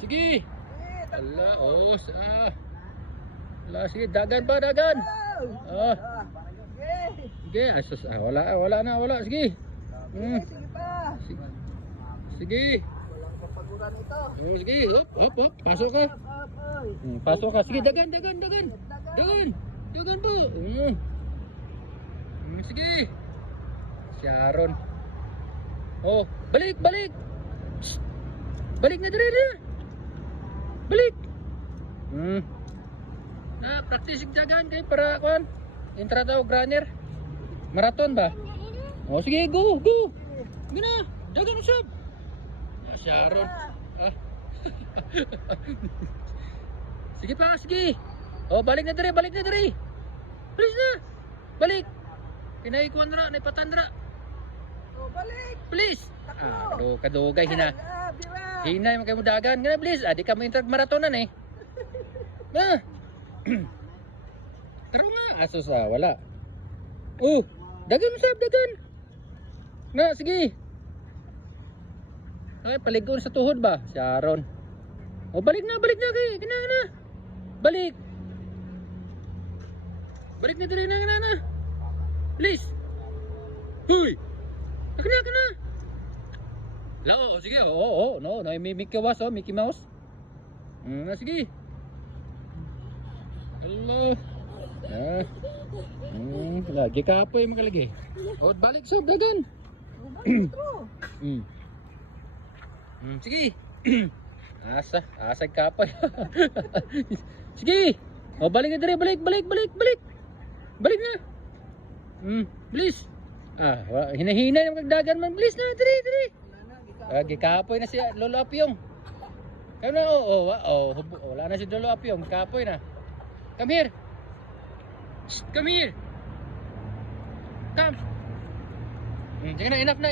Sige. Ala, ala, sige, dagan pa, dagan. Sige, asus, wala na, sige. Sige pa. Sige. Walang kapaguran ito. Sige, hop, pasok ka. Pasok ka, sige, dagan po. Sige. Sharon. Balik. Shh. Balik na dire. Balik. Practice jagan kay para kuan. Intra daw runner. Marathon ba? Sige, go. Gina, dagan usab. Sharon. Sige pa, sige. Balik na dire. Please na. Balik. Kinay kuan ra, nay patandra. Balik. Please. Kadugay Bira. Hinay man kay mo dagan. Gana please. Di ka mo intag maratonan eh. Taro nga. Asus wala. Dagan usab. Na, sige. Okay, paligon sa tuhod ba? Sharon. Balik na kay. Kina. Balik na dire na. Please. Huy. Kana. Sige. No, Mickey Mouse. Sige. Hello. Lagi kapoy makalagi. Balik sa dagan. Sige. Asa kapoy. Sige. Balik na dire, balik. Balik na. Please. Hinahinay ng dagan man, please na, dire. Gikapoy na siya, Lolo Apyong. Kano wala na si Lolo Apyong, kapoy na. Come here. Come. Sige na, enough na.